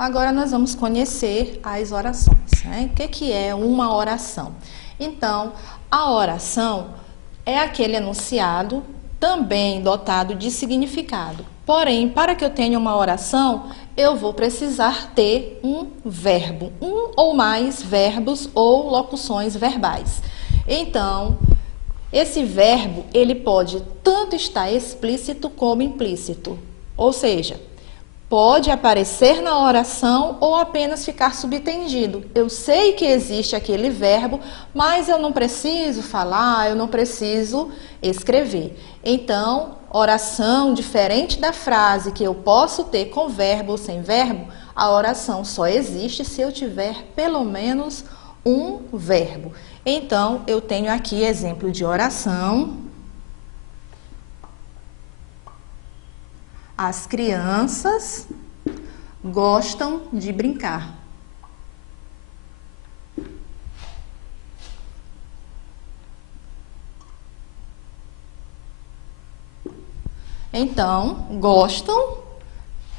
Agora nós vamos conhecer as orações, né? O que é uma oração? Então, a oração é aquele enunciado também dotado de significado. Porém, para que eu tenha uma oração, eu vou precisar ter um verbo, um ou mais verbos ou locuções verbais. Então, esse verbo, ele pode tanto estar explícito como implícito, ou seja, pode aparecer na oração ou apenas ficar subtendido. Eu sei que existe aquele verbo, mas eu não preciso falar, eu não preciso escrever. Então, oração, diferente da frase que eu posso ter com verbo ou sem verbo, a oração só existe se eu tiver pelo menos um verbo. Então, eu tenho aqui exemplo de oração. As crianças gostam de brincar. Então, gostam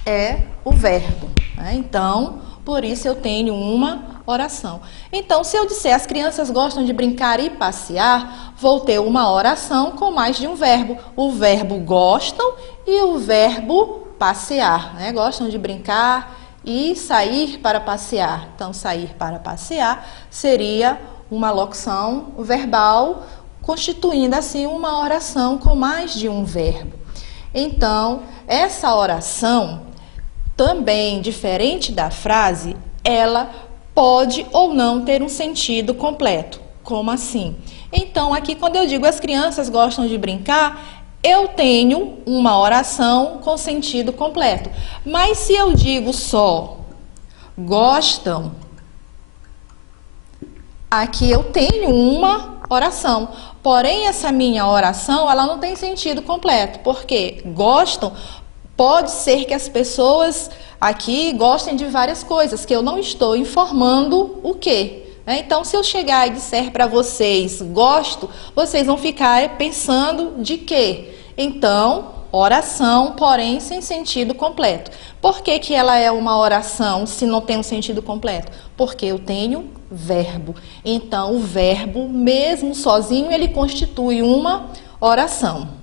é o verbo, né? Então, por isso eu tenho uma oração. Então, se eu disser as crianças gostam de brincar e passear, vou ter uma oração com mais de um verbo. O verbo gostam e o verbo passear, né? Gostam de brincar e sair para passear. Então, sair para passear seria uma locução verbal, constituindo assim uma oração com mais de um verbo. Então, essa oração, também diferente da frase, ela pode ou não ter um sentido completo. Como assim? Então, aqui quando eu digo as crianças gostam de brincar, eu tenho uma oração com sentido completo. Mas se eu digo só gostam, aqui eu tenho uma oração. Porém, essa minha oração, ela não tem sentido completo, porque gostam, pode ser que as pessoas aqui gostem de várias coisas, que eu não estou informando o quê. Então, se eu chegar e disser para vocês gosto, vocês vão ficar pensando de quê? Então, oração, porém sem sentido completo. Por que que ela é uma oração se não tem um sentido completo? Porque eu tenho verbo. Então, o verbo, mesmo sozinho, ele constitui uma oração.